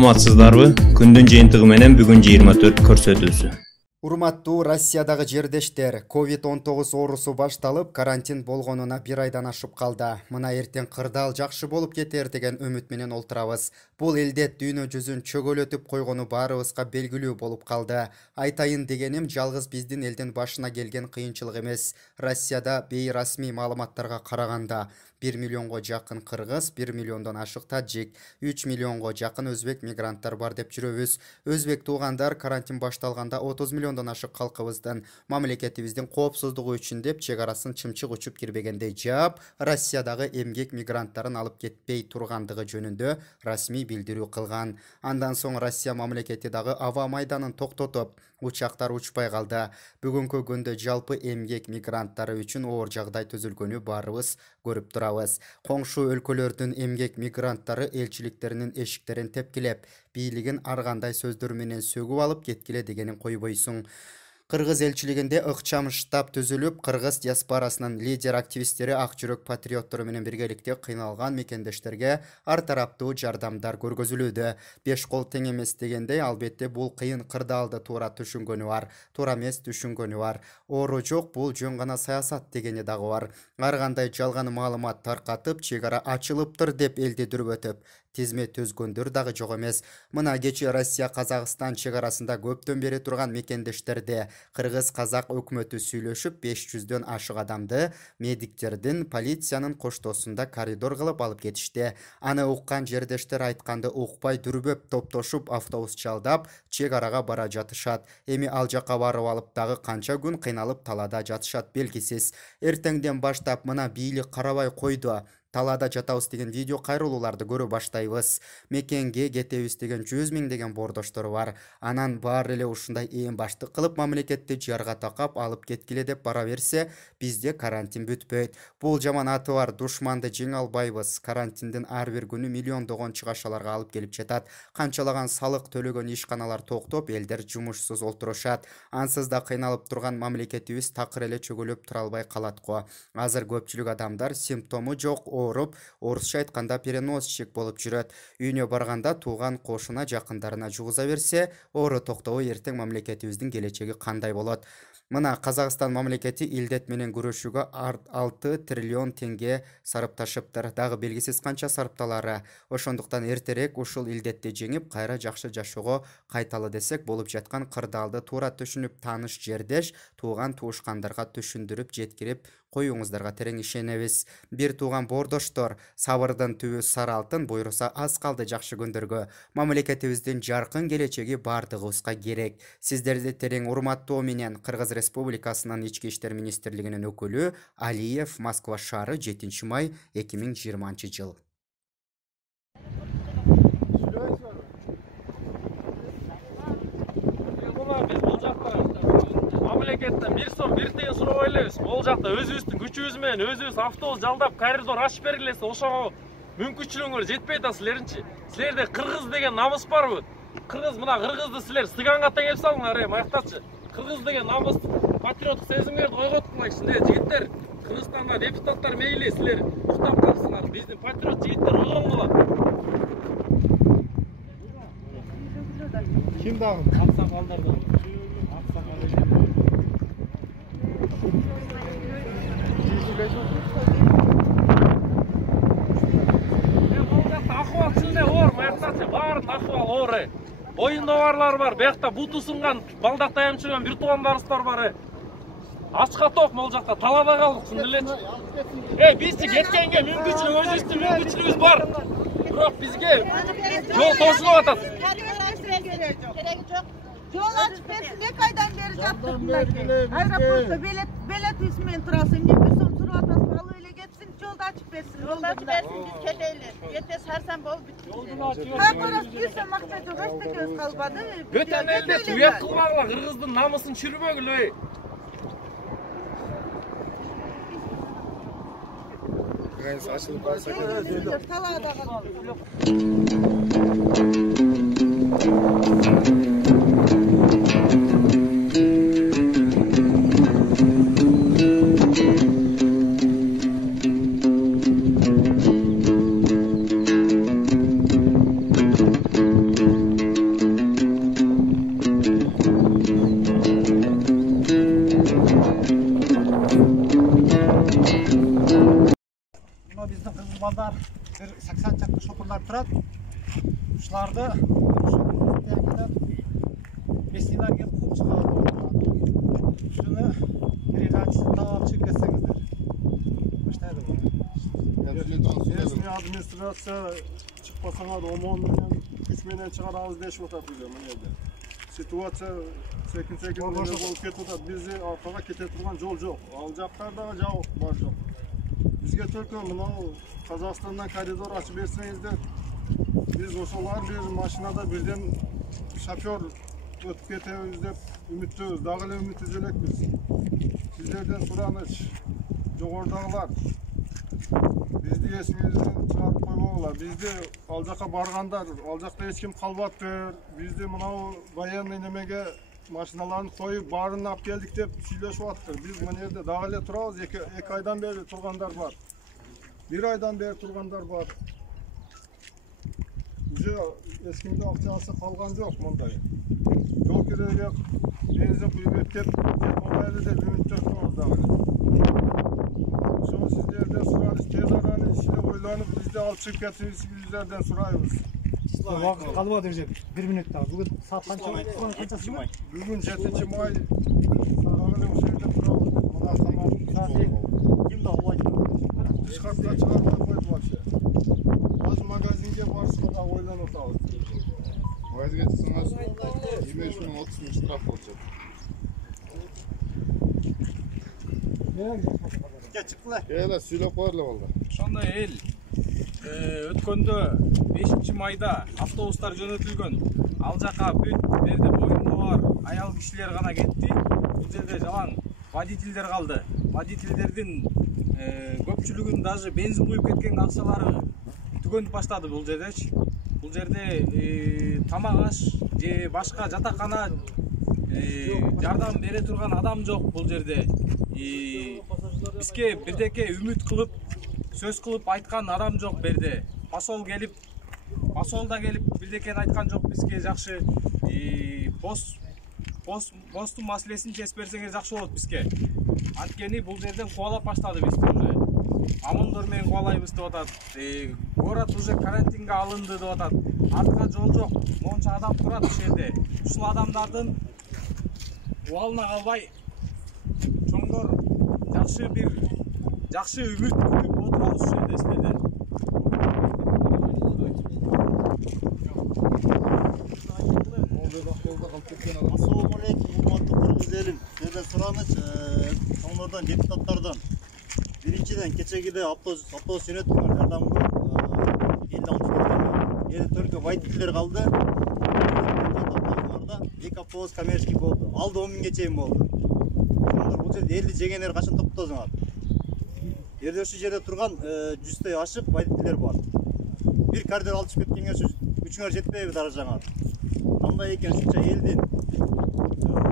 Саламатсыздарбы? Күндүн жыйынтыгы менен бүгүн 24 көрсөтүүсү. Урматтуу Россиядагы жердештер, COVID-19 оорусу башталып, карантин болгонуна 1 айдан ашып калды. Мына эртең кырдаал жакшы болуп кетер деген үмүт менен олтурабыз. Бул элдет дүйнө жүзүн чөгөлөтүп койгону баарыбызга белгилүү болуп калды. Айтайын дегеним, жалгыз биздин элдин башына келген кыйынчылык эмес. Россияда бейрасмий маалыматтарга караганда 1 миллионго жакын кыргыз, 1 миллиондон ашык таджик, 3 миллионго жакын өзбек мигранттар бар деп жүрөбүз. Өзбек туугандар карантин башталганда 30 миллиондон ашык калкыбыздын, мамлекетибиздин коопсуздугу үчүн деп чек арасын чымчык учуп кирбегендей жаап, Россиядагы эмгек мигранттарын алып кетпей тургандыгы жөнүндө расмий билдирүү кылган. Андан соң Россия мамлекети дагы аба майданын токтотуп, учактар учпай калды. Бүгүнкү күндө жалпы эмгек мигранттары үчүн оор жагдай түзүлгөнү баарыбыз көрүп турабыз. Коңшу өлкөлөрдүн эмгек мигранттары элчиликтеринин эшиктерин тепкилеп, бийлигин ар кандай сөздөр менен сөгүп алып кеткиле дегенин койбойсуң. Кыргыз элчилигинде ыкчам штаб түзүлүп, кыргыз диаспорасынын лидер активисттери ак жүрөк патриоттору менен биргеликте кыйналган мекендештерге ар тараптуу жардамдар көргөзүлүүдө. Беш кол тең эмес дегендей, албетте бул кыйын кырдаалды туура түшүнгөнү бар, туура эмес түшүнгөнү бар. Оору жок, бул жөн гана саясат дегени дагы бар. Ар кандай жалган маалымат таркатып, чек ара ачылыптыр деп элди дүрбөтүп тизме түзгөндөр дагы жок эмес. Мына кечээ Россия-Казакстан чек арасында көптөн бери турган мекендештерде кыргыз-казак өкмөтү сүйлөшүп 500дөн ашык адамды медиктердин, полициянын коштоосунда коридор кылып алып кетишти. Аны уккан жердештер айтканды укпай дүрбөп топтошуп автобус чалдап чек арага бара жатышат. Эми ал жака барып алып дагы канча күн кыйналып талаада жатышат белгисиз. Эртеңден баштап мына бийлик карабай койду. Талаада жатабыз деген видео кайрылууларды көрө баштайбыз. Мекенге кетебиз деген 100 000 деген бордоштор бар. Анан баары эле ушундай эң баштык кылып мамлекетти жарга такап алып кеткиле деп бара берсе, бизде карантин бүтпөйт. Бул жаман аты бар душманды жеңе албайбыз. Карантиндин ар бир күнү миллиондогон чыгашаларга алып келип жатат. Канчалаган салык төлөгөн ишканалар токтоп, элдер жумушсуз олтурушат. Ансыз да кыйналып турган мамлекетибиз такыр эле чөгөлөп тура албай калат го. Азыр көпчүлүк адамдар симптому жок, ооруп, орусча айтканда переносчик болуп жүрөт. Үйүнө барганда тууган кошуна, жакындарына жугуза берсе, оору токтобой эртең мамлекетибиздин келечеги кандай болот? Мына Казакстан мамлекети илдет менен күрөшүүгө 6 триллион теңге сарыпташыптыр. Дагы белгисиз канча сарыпталары. Ошондуктан эртерээк ушул илдетти жеңип, кайра жакшы жашоого кайталы десек болуп жаткан кырдаалды туура түшүнүп, тааныш жердеш, тууган туушкандарга түшүндүрүп жеткирип коюңуздарга терең ишенебиз. Бир тууган бордоштор, сабырдын түбү сары алтын, буйруса аз калды жакшы күндөргө. Мамлекетибиздин жаркын келечеги бардыгыбызга керек. Сиздерди терең урматтоо менен Кыргыз Республикасынын Ички иштер министрлигинин өкүлү Алиев, Москва шаары, 7 май 2020 жыл. Мамлекеттен бир сом бир тиын сурабай элебиз. Бул жакта өзүбүздүн күчүбүз менен өзүбүз автобус жалдап коридор ачып бергилесе, ошого мүмкүнчүлүгүңөр жетпей да силеринчи. Силерде кыргыз деген намыс барбы? Кыргыз, мына кыргызды силер сыганга теңеп салыңар, маяктачы. Кыргыз деген намыс, патриоттук сезимдерди ойготкуңлайчы, жигиттер. Кыргызстанда депутаттар мейли, силер уктап калсыңар. Биздин патриот жигиттер ойгонгула. Ким дагы? Аксакалдардан. Ахвал силде оор, маяктачы, баарын ахвал оор. Оюнда барлар бар, биякта буту сынган, балдак таянып жүргөн бир туугандарыбыздар бар. Ачка ток могул жакта талаада калдык, элечи. Бизчи кеткенге мүмкүнчүлүк, өзүбүздүн мүмкүнчүлүгүбүз бар. Бирок бизге жол тосулуп атат. Кереги жок. Жол ачып берсин, 2 айдан бери жаптык. Аэропортто билет исмен турасың, эмне бир сом туруп атасың, алып эле кетсин, жолду ачып берсин. Жолду ачып берсин, биз кетели. Эрте сарсан болуп бүттү. Кайрап бир сом акча жок, эчтекебиз калбады. Бөтөн элде түбөк кылмагыла, кыргыздын намысын чүрбөгүлө. Açılıp kalsak. Talada kaldı. 80 çakты шопырлар тұрады. Ушуларды месилар келіп қуып шығады. Шуны передачасы табап шығып кетсеңіздер. Баштайды бұл. Ресми администрация çıkmasana da OMON'un güçmenen çıkarağız deş otat bize mınerde. Situatsiya sekin olup ketip bizi arkaga kete turgan yol yok. Alacaklarda жау бар жоқ. Bizge Türkiye mınao Kazakistan'dan koridor açıp bersеңizdер. Biz ошолар bir maşinada birden şoför ötüp ketebиз деп ümittübüz. Dagı эле ümittiz elekpiz. Sizlerden suranıç. Жогорудагылар bizdi esingizden çıkarıp koyboğular. Bizdi al jaka barganдар, al jakta hech kim kalbattır. Bizdi mınao bayanный nemege maşinalarını koyup barını alып keldik dep süйлöşüp attır. Biz mına yerde dagı эле turabız. 2 aydan beri turganдар бар. 1 aydan beri turganдар бар. Уже ешкимде акчасы калган жок мындай. Жол киреге бензин куюп кетип, онайлы деп үмүттөнүбүз дагы. Şunu sizlerden surayız, tez aranın işine oylanıp bizde alıp çıkıp getirmişsizlerden surayız. Vaqt қалып жатыр 1 минут daha. Bugün saat qancha? Bugün 7 may. Dağılım şehirde turabız. Mına tamam. Kim dağılaydı? Dış kartla çıkarmaya koyup vapşe. Az magazinge barışma da oylanıp otağız. Vayz geçsiniz 25 bin 30 bin штраф olacak. Hele süylep koyarlar valla. Ошондой эл өткөндө 5 майда автобустар жөнөтүлгөн. Ал жака бүт берде боюнда бар аял кишилер гана кетти. Бул жерде жалаң водительдер калды. Водительдердин көпчүлүгүн даже бензин куюп кеткен акчалары түгөнүп баштады бул жердечи. Бул жерде тамак аш же башка жатакана жардам бере турган адам жок бул жерде. Бизге бирдеке үмүт кылып сөз кылып айткан адам жок берде. Посол да келип бирдекени айткан жок бизге жакшы посттун маселесин чечип берсеңиз жакшы болот бизге. Анткени бул жерден кубалап баштады бизди уже. Амондор менен кубалайбыз деп атат. Город уже карантинге алынды деп атат. Артка жол жок. Монча адам турат ушул жерде. Ушул адамдардын убалына калбай чоңдор жакшы үмүт күтүп отурабыз ушул жерде силерден. Assalamu alaikum, hurmatly Kırgız elim. Sizlerden soranız, onlardan deputatlardan. Birinciden keçegide avtobus yönetimi yardımı 56 kilometre. Yedi Türkiye водительler kaldı. Onlarda 2 avtobus kommerческий oldu. Aldı 10 bin geçeyim oldu. Bunlar bu жерде 50 жегенler kaçın topladılar. Yerde şu yerde turgan 100'te aşık водительler var. Bir koridor alışıp ketkenге üçüңөр жетпейби даражаңа. Андай экен шунча элдин,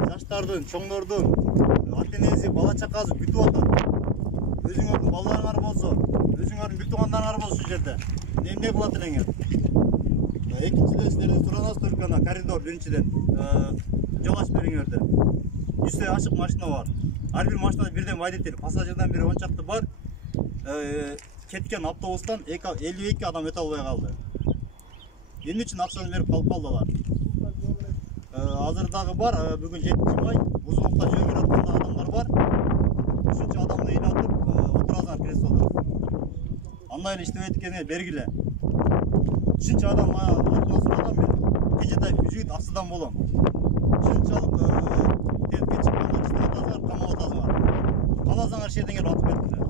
жаштардын, чоңдордун ата-энеси, бала чакасы күтүп атат. Өзүңөрдүн балдарыңар болсо, өзүңөрдүн бүт туугандарыңар болсо ушул жерде эмне болот элеңер? Экинчиден силерден суранабыз Түркияна коридор биринчиден жол ачып бериңердер. 100 ашык машина бар. Ар бир машинада бирден водитель, пассажирден бири 10 чакты бар. Кеткен автобустан 52 адам өтө албай калды. Эмне үчүн акчаны берип калып калдылар? Азырдагы бар, бүгүн 7 май, бузулукта жөө берип аткан адамдар бар. Ушунча адамды ыйлатып отуразар креслода. Андай эле иштебейт экени бергиле. Ушунча адам атына сураган мен Кенжетай Жигит Аксыдан болом. Ушунчалык тепке чыкканда иштеп атасыңар, камап атасыңар. Каласаңар шерден келип атып кетиңер.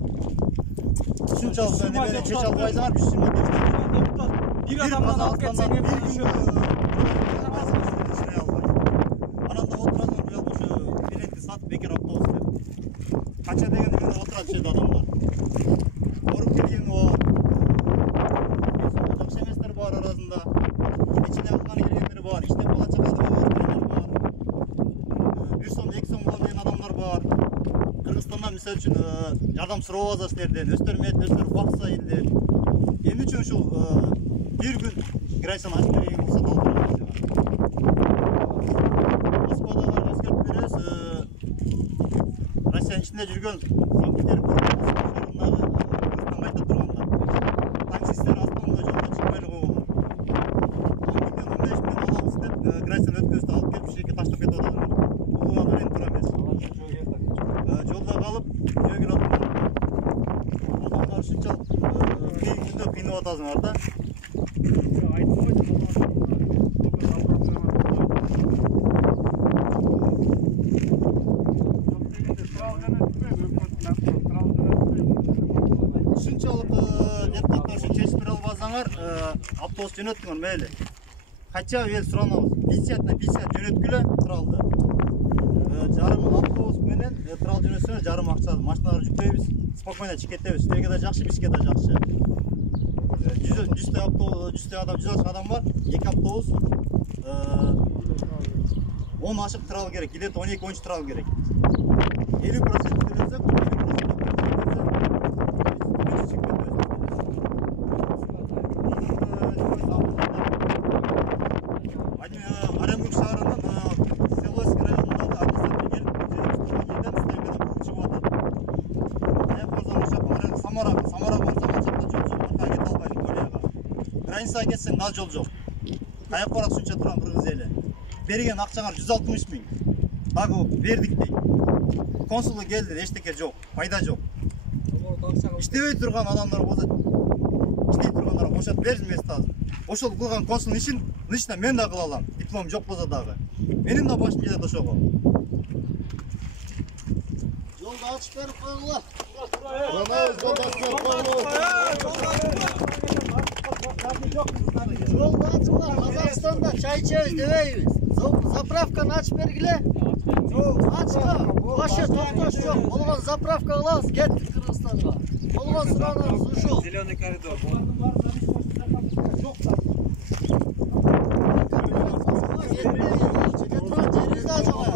Ушунчалык небере чече албайсыңар, 120 депутат. Bir adamdan alıp geçsen hep düşüyor. Ananda oturasın bu şu bileti sat bekir avtobus dedi. Kaça degen bir oturan şeyde adamlar. Korup gelgen o. Çok semester var arasında. İçine algan gelgenleri var. İşte bala çakadı var. Bir son iki son bulamayan adamlar var. Kırgızstan'dan misal için yardım surab azar sizlerden. Östörmeyet, östör baksa elden. Endi üçün şu bir gün Grayson açıp berген ruhsat alıp berебиз. Господалар эскертип беребиз. Россиянын ичинде жүргөн Санкт-Петербург шаарындагы кайта турганда таксисттер атасыңар да. Ушунчалык депутаттар үчүн чечип бере албасаңар, автобус жөнөттүңөр мейли. Хотя эл суранабыз. 50 на 50 жөнөткүлө туралды. Жарым автобус менен турал жөнөтсө жарым акча машиналар жүктөйбүз. Спокойно чыгып кетебиз. Силерге да жакшы, бизге да жакшы. 100 автобус, 100 адам, 100 адам бар. 2 автобус 10 ашык турал керек. Где 12-13 турал керек. 50% төлөсөк, 50% Оренбург шаарынын Селойский районундагы администрация келип жерден чыгып атат. Аяк барсаң ошол Самара барсаң ачакта жол жок, аркага кете албайсың Колияга. Границага кетсең да жол жок. Каяк барат ушунча турган кыргыз эли. Берген акчаңар 160 миң. Дагы бердик дейт. Консулы келди, эчтеке жок, пайда жок. İştebey turgan adamlar болса, иштей тургандар бошотуп берсин местасын. Ошол кылган консулдун ишин лично мен да кыла алам. Диплом жок болсо дагы. Менин да башым жетет ошого. Жолду ачып берип койгула. Жолду ачыңlar, Казакстанда чай ичебиз дебейбиз. Заправканы ачып бергиле. Ачка, вообще токтош жок. Болгон заправка кылабыз, кеттик Кыргызстанга. Болгон суранабыз ушул. Зеленый коридор.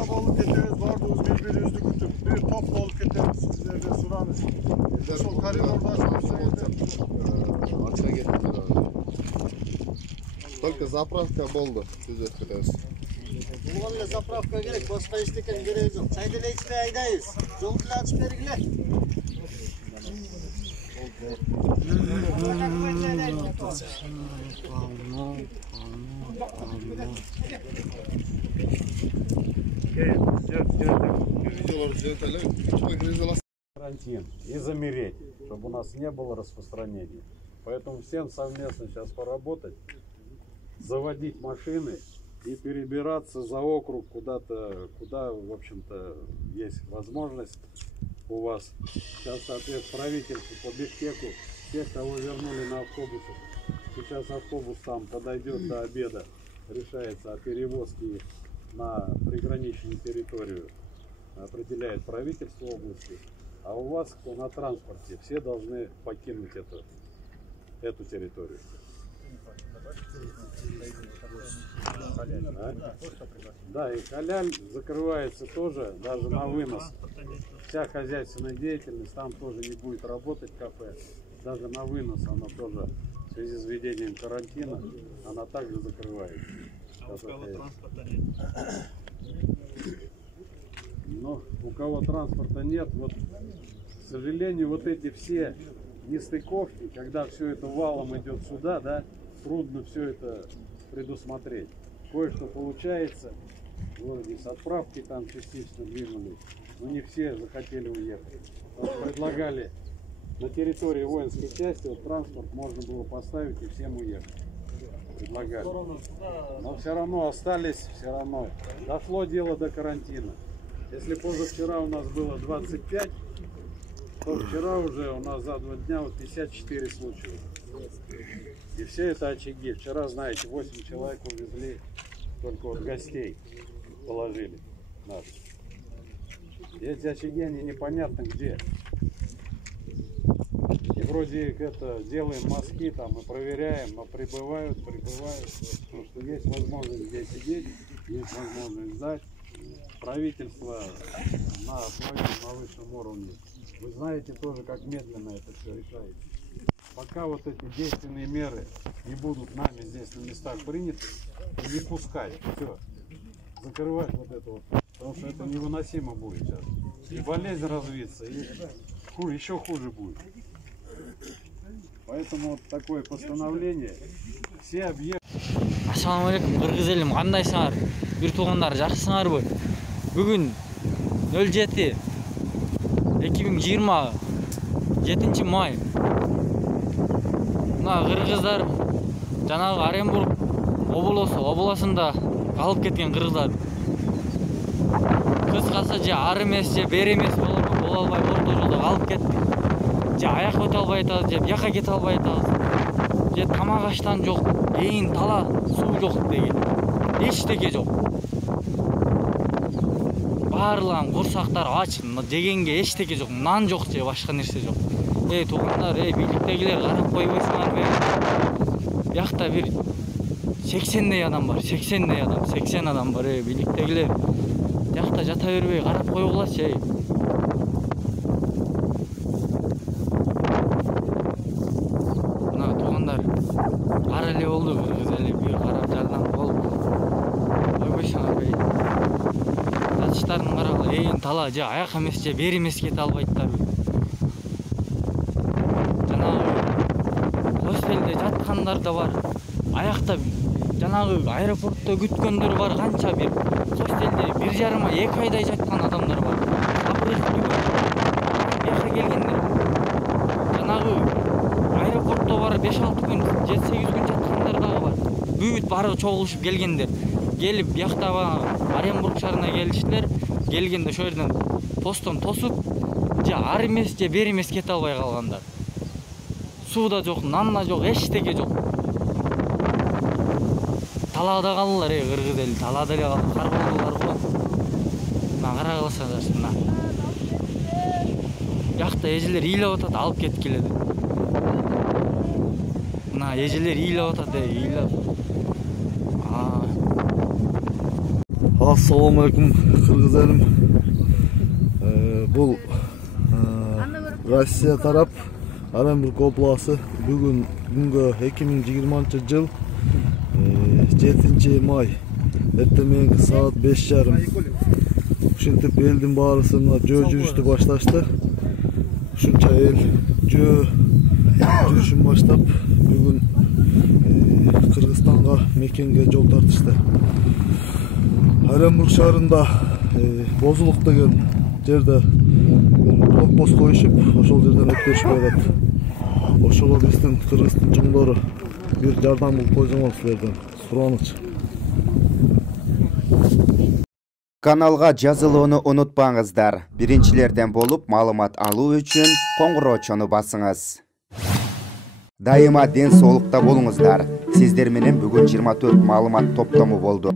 Болуп кетебиз, бардыбыз бири-бирибизди күтүп, бир топ болуп кетебиз, силерден суранып. Ошол коридорду ача кетти. Только заправка болду, түзөп кетебиз. Болгон эле заправка керек, башка эчтекенин кереги жок. Чай деле ичпей айдайбыз. Жолду деле ачып бергиле. Карантин и замереть, чтобы у нас не было распространения. Поэтому всем совместно сейчас поработать, заводить машины и перебираться за округ куда-то, куда, в общем-то, есть возможность у вас. Сейчас, соответственно, правительство по Бишкеку, тех, кого вернули на автобусах, сейчас автобус там подойдет до обеда, решается о перевозке их на приграничную территорию, определяет правительство области, а у вас, кто на транспорте, все должны покинуть эту территорию. Да, и халяль закрывается тоже, даже на вынос. Вся хозяйственная деятельность там тоже не будет работать, кафе. Даже на вынос она тоже, в связи с введением карантина, она также закрывается. А у кого транспорта нет? Но у кого транспорта нет, вот, к сожалению, вот эти все нестыковки, когда все это валом идет сюда, да, трудно все это предусмотреть. Кое-что получается, вот здесь отправки там частично двинулись, но не все захотели уехать. Предлагали на территории воинской части вот транспорт можно было поставить и всем уехать. Предлагали. Но все равно остались, все равно. Дошло дело до карантина. Если позавчера у нас было 25, то вчера уже у нас за 2 дня вот 54 случая. И все это очаги. Вчера, знаете, 8 человек увезли, только вот гостей положили наши. И эти очаги, они непонятно где. И вроде это делаем мазки там и проверяем, но прибывают, потому что есть возможность здесь сидеть, есть возможность сдать. Правительство на высшем уровне. Вы знаете тоже, как медленно это все решается. Пока вот эти действенные меры не будут нами здесь на местах приняты, не пускать, все, закрывать вот это вот, потому что это невыносимо будет сейчас. И болезнь развиться, и еще хуже будет. Поэтому вот такое постановление, все объекты. Ассаламу алейкум, кыргыз элим, кандайсыңар? Бир туугандар, жакшысыңарбы? Бүгүн 07-2020 7 май Мына кыргыздар жанагы Оренбург облусунда калып кеткен кыргыздар. Кыскасы же ар эмес же бери эмес боло албай орто жолдо калып кетти. Же аяк өтө албай атабыз, же бияка кете албай атабыз. Же тамак аштан жок, эйин тала суу жок деген. Эчтеке жок. Барлыгын курсактар ач, жегенге эчтеке жок, нан жок же башка нерсе жок. Туугандар, бийликтегилер карап койбойсуңарбы? Биякта бир 80 адам бар, 80 адам бар, бийликтегилер. Биякта жата бербей карап койгулачы. Мына туугандар, ар эле болду, кыргыз эли бир карап жардам болуп койбойсуңарбы? Жатыштарын карагыла, эйин тала же аяк эмес же бери эмес кете албайттарбы? Хостелде жаткандар да бар. Аякта жанагы аэропортто күткөндөр бар, канча бир. Хостелде 1,5-2 айдай жаткан адамдар бар. Бияка келгендер. Жанагы аэропортто бар 5-6 күн, 7-8 күн жаткандар дагы бар. Бүт бары чогулушуп келгендер. Келип бияктагы Оренбург шаарына келиштилер. Келгенде ошол жерден постон тосуп, же ар эмес же бери эмес кете албай калгандар. Сууда жок, нанна жок, эчтеке жок. Талаада калдылар, кыргыз эли талаада эле калып карболдулар го. Мына карагыласаңдар, мына. Биякта эжелер ыйлап атат, алып кеткиле деп. Мына эжелер ыйлап атат, ыйлап. Assalamu alaikum kırgız elim. Bu Rossiya tarap Оренбург обласы бүгүнгө 2020 жыл 7 май эртеменги саат 5:30 ушинтип элдин баарысы мына жөө жүрүштү башташты. Ушунча эл жөө жүрүшүн баштап бүгүн Кыргызстанга мекенге жол тартышты. Оренбург шаарында Бозулук деген жерде блокпост коюшуп, ошол жерден өткөрүшпөй атат. Ошого биздин кыргыздын чоңдору бир жардам кылып койсоңор силерден сураныч. Каналга жазылууну унутпаңыздар. Биринчилерден болуп маалымат алуу үчүн коңгуроочону басыңыз. Дайыма ден соолукта болуңуздар. Сиздер менен бүгүн 24 маалымат топтому болду.